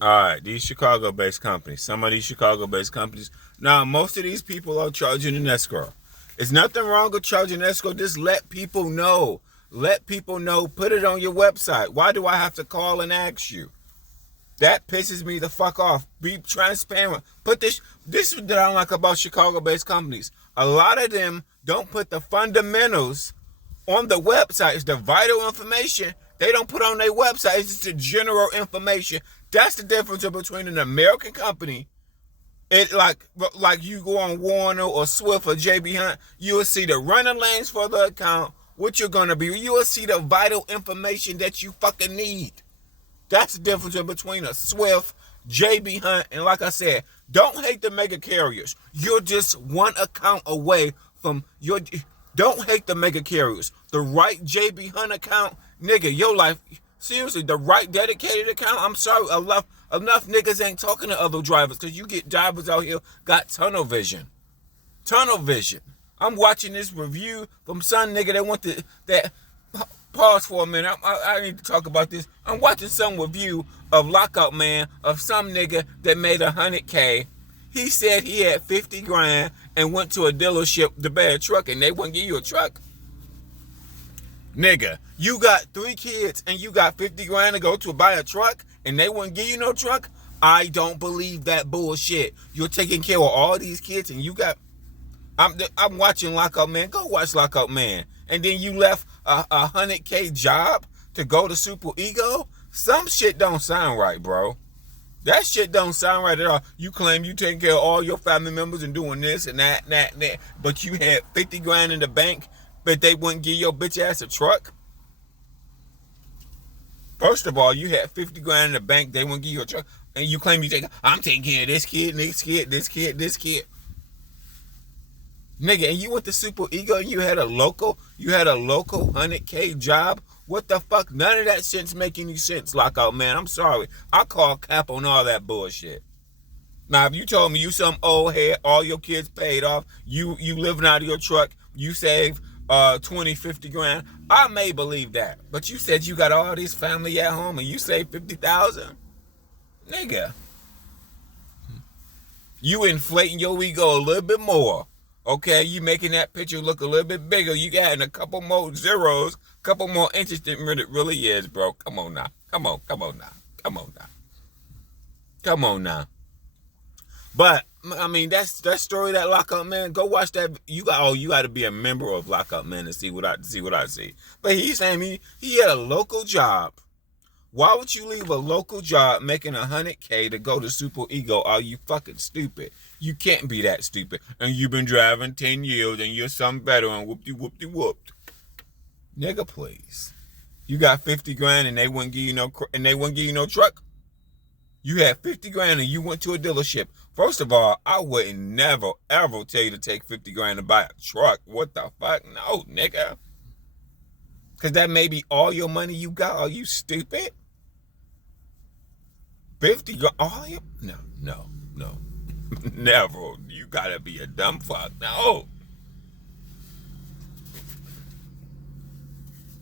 All right, these Chicago-based companies. Some of these Chicago-based companies. Now, most of these people are charging an escrow. There's nothing wrong with charging escrow. Just let people know. Let people know. Put it on your website. Why do I have to call and ask you? That pisses me the fuck off. Be transparent. Put this. This is what I don't like about Chicago-based companies. A lot of them don't put the fundamentals on the website. It's the vital information they don't put on their website. It's just the general information. That's the difference between an American company. It like you go on Warner or Swift or JB Hunt, you will see the running lanes for the account, what you're gonna be. You will see the vital information that you fucking need. That's the difference between a Swift, JB Hunt, and like I said, don't hate the mega carriers. You're just one account away from your. Don't hate the mega carriers. The right JB Hunt account, nigga, your life. Seriously, the right dedicated account. I'm sorry, enough niggas ain't talking to other drivers because you get drivers out here got tunnel vision. Tunnel vision. I'm watching this review from some nigga that went to that. Pause for a minute. I need to talk about this. I'm watching some review of Lockout Man of some nigga that made $100K. He said he had 50 grand and went to a dealership to buy a truck and they wouldn't give you a truck. Nigga, you got 3 kids and you got 50 grand to go to buy a truck and they wouldn't give you no truck? I don't believe that bullshit. You're taking care of all these kids and you got... I'm watching Lockout Man. Go watch Lockout Man. And then you left a $100K job to go to Super Ego? Some shit don't sound right, bro. That shit don't sound right at all. You claim you taking care of all your family members and doing this and that, but you had 50 grand in the bank, but they wouldn't give your bitch ass a truck? First of all, you had 50 grand in the bank, they wouldn't give you a truck, and you claim I'm taking care of this kid, this kid, this kid, this kid. Nigga, and you went to Super Ego and you had a local 100K job? What the fuck? None of that shit's making any sense, Lockout Man. I'm sorry. I call cap on all that bullshit. Now, if you told me you some old head, all your kids paid off, you living out of your truck, you save 20, 50 grand, I may believe that. But you said you got all this family at home and you saved 50,000? Nigga. You inflating your ego a little bit more. Okay, you making that picture look a little bit bigger. You adding a couple more zeros, couple more inches than it really is, bro. Come on now. Come on now. But I mean, that's that story, that Lockout Man. Go watch that. You got to be a member of Lockout Man to see what I see. But he's saying he had a local job. Why would you leave a local job making $100K to go to Super Ego? Are you fucking stupid? You can't be that stupid. And you've been driving 10 years and you're something better and whoopty-whoopty-whooped. Nigga, please. You got 50 grand and they wouldn't give you no truck? You had 50 grand and you went to a dealership. First of all, I wouldn't never, ever tell you to take 50 grand to buy a truck. What the fuck? No, nigga. Because that may be all your money you got. Are you stupid? 50 grand? All you? No. Never. You gotta be a dumb fuck. No.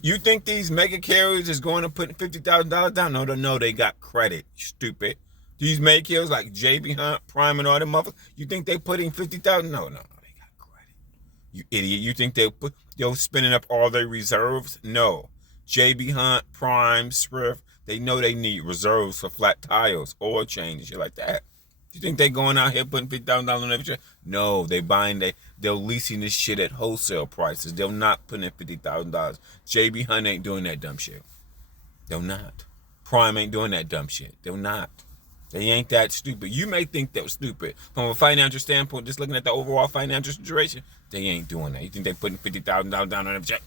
You think these mega carriers is going to put $50,000 down? No, they got credit. Stupid. These mega carriers like JB Hunt, Prime, and all them motherfuckers, you think they putting $50,000? No, they got credit. You idiot. You think they're spending up all their reserves? No. JB Hunt, Prime, Swift, they know they need reserves for flat tires, oil change, shit like that. You think they going out here putting $50,000 on every truck? No, they're leasing this shit at wholesale prices. They're not putting in $50,000. JB Hunt ain't doing that dumb shit. They're not. Prime ain't doing that dumb shit. They're not. They ain't that stupid. You may think they're stupid. From a financial standpoint, just looking at the overall financial situation, they ain't doing that. You think they putting $50,000 down on every check?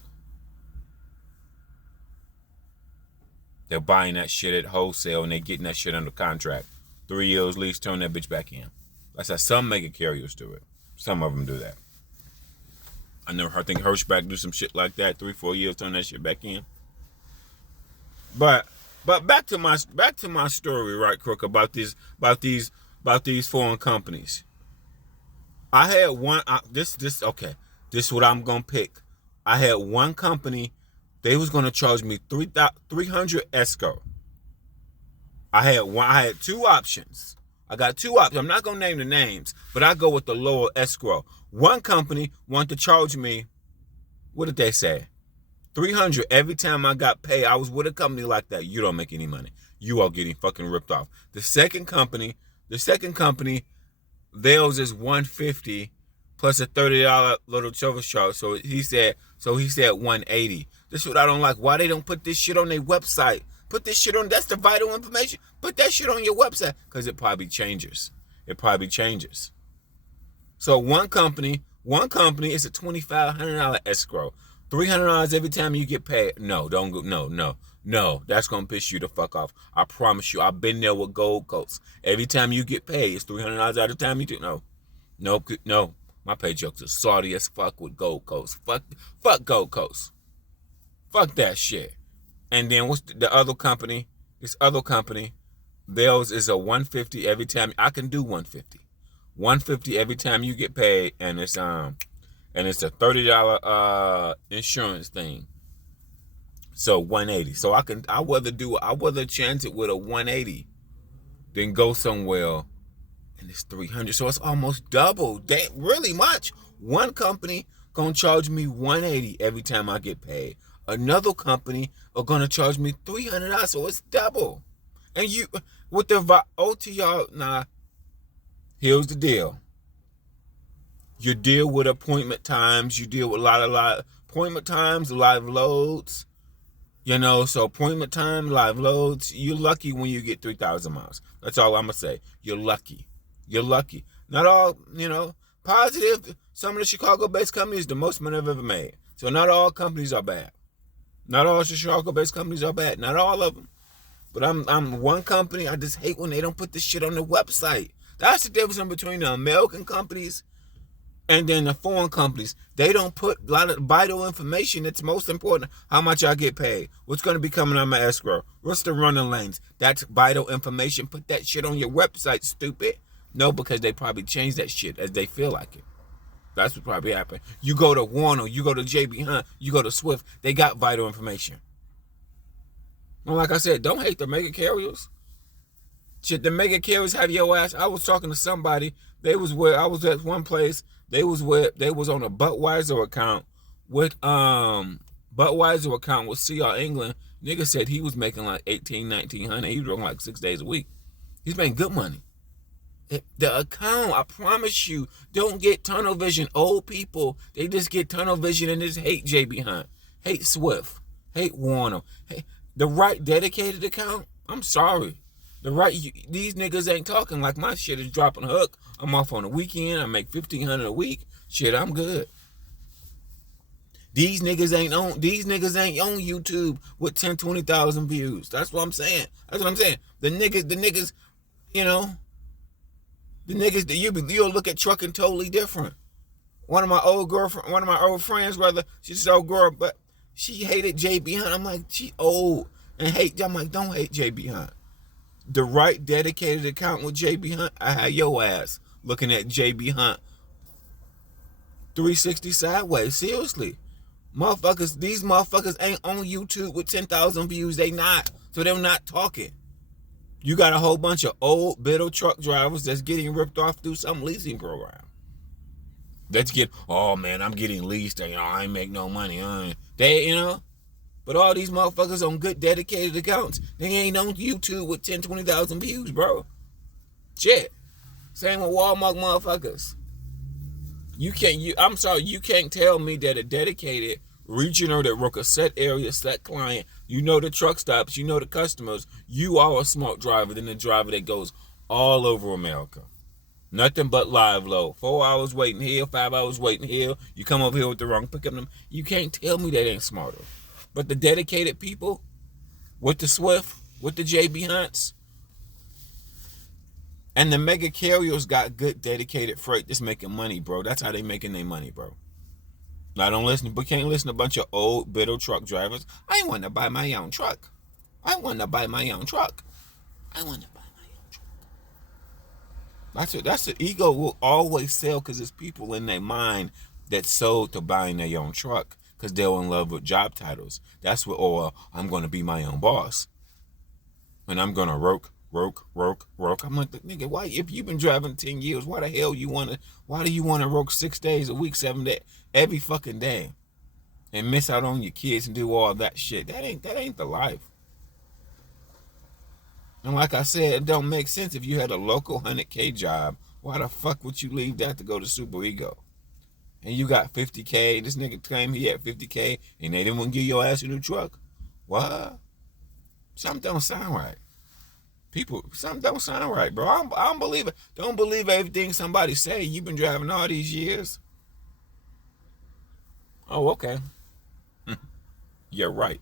They're buying that shit at wholesale and they getting that shit under contract. 3 years lease, turn that bitch back in. That's how some mega carriers do it. Some of them do that. I think Hirschback do some shit like that. 3-4 years, turn that shit back in. But back to my story, right, Crook, about these foreign companies. I had one. This is what I'm gonna pick. I had one company. They was gonna charge me $300 escrow. I had two options. I got two options. I'm not gonna name the names, but I go with the lower escrow. One company wanted to charge me, what did they say? 300 every time I got paid. I was with a company like that. You don't make any money. You are getting fucking ripped off. The second company, theirs is 150 plus a $30 little service charge. So he said 180. This is what I don't like. Why they don't put this shit on their website? Put this shit on. That's the vital information. Put that shit on your website because it probably changes. It probably changes. So one company is a $2,500 escrow. $300 every time you get paid. No, don't go. No. That's gonna piss you the fuck off. I promise you. I've been there with Gold Coast. Every time you get paid, it's $300 at a time you do. No. My pay jokes are salty as fuck with Gold Coast. Fuck Gold Coast. Fuck that shit. And then what's the other company? This other company, theirs is a 150 every time. I can do 150. 150 every time you get paid, and it's a $30 insurance thing. So 180. So I rather chance it with a 180 than go somewhere and it's 300. So it's almost double. That really much. One company gonna charge me 180 every time I get paid. Another company are gonna charge me $300. So it's double. And you with the OTR, nah. Here's the deal. You deal with appointment times. You deal with a lot of appointment times, live loads. So appointment time, live loads. You're lucky when you get 3,000 miles. That's all I'm going to say. You're lucky. Not all, positive. Some of the Chicago-based companies, the most money I've ever made. So not all companies are bad. Not all Chicago-based companies are bad. Not all of them. But I'm one company. I just hate when they don't put this shit on their website. That's the difference between the American companies and then the foreign companies. They don't put a lot of vital information that's most important. How much I get paid. What's going to be coming on my escrow. What's the running lanes. That's vital information. Put that shit on your website, stupid. No, because they probably change that shit as they feel like it. That's what probably happened. You go to Warner, you go to JB Hunt, you go to Swift. They got vital information. Well, like I said, don't hate the mega carriers. Shit, the mega carriers have your ass. I was talking to somebody. They was where I was at one place. They was on a Budweiser account with CR England. Nigga said he was making like 1,800-1,900. He was working like 6 days a week. He's making good money. The account, I promise you, don't get tunnel vision. Old people, they just get tunnel vision and just hate JB Hunt, hate Swift, hate Warner. The right dedicated account, I'm sorry. These niggas ain't talking like my shit is dropping a hook. I'm off on the weekend. I make $1,500 a week. Shit, I'm good. These niggas ain't on YouTube with 10, 20,000 views. That's what I'm saying. The niggas, you'll look at trucking totally different. One of my old friends, brother, she's an old girl, but she hated JB Hunt. I'm like, she old and hate. I'm like, don't hate JB Hunt. The right dedicated account with JB Hunt, I had your ass looking at JB Hunt 360 sideways. Seriously. These motherfuckers ain't on YouTube with 10,000 views. They not. So they're not talking. You got a whole bunch of old bitter truck drivers that's getting ripped off through some leasing program. Oh man, I'm getting leased. I ain't make no money. But all these motherfuckers on good dedicated accounts, they ain't on YouTube with 10, 20,000 views, bro. Shit. Same with Walmart motherfuckers. You can't tell me that a dedicated regional that work a set area, set client, the truck stops, the customers, you are a smart driver than the driver that goes all over America. Nothing but live load. 4 hours waiting here, 5 hours waiting here. You come over here with the wrong pickup. You can't tell me that ain't smarter. But the dedicated people, with the Swift, with the JB Hunts, and the mega carriers got good dedicated freight that's making money, bro. That's how they making their money, bro. I don't listen, but can't listen to a bunch of old, bitter truck drivers. I want to buy my own truck. That's the ego will always sell because it's people in their mind that sold to buying their own truck because they're in love with job titles. That's what, I'm going to be my own boss. And I'm going to work Work. I'm like, nigga, why, if you've been driving 10 years, why the hell why do you want to work 6 days a week, 7 days, every fucking day, and miss out on your kids and do all that shit? That ain't the life. And like I said, it don't make sense. If you had a local 100K job, why the fuck would you leave that to go to Super Ego? And you got 50K. This nigga claimed he had 50K, and they didn't want to give your ass a new truck. What? Something don't sound right. People, something don't sound right, bro. I don't believe it. Don't believe everything somebody say. You've been driving all these years. Oh, okay. You're right.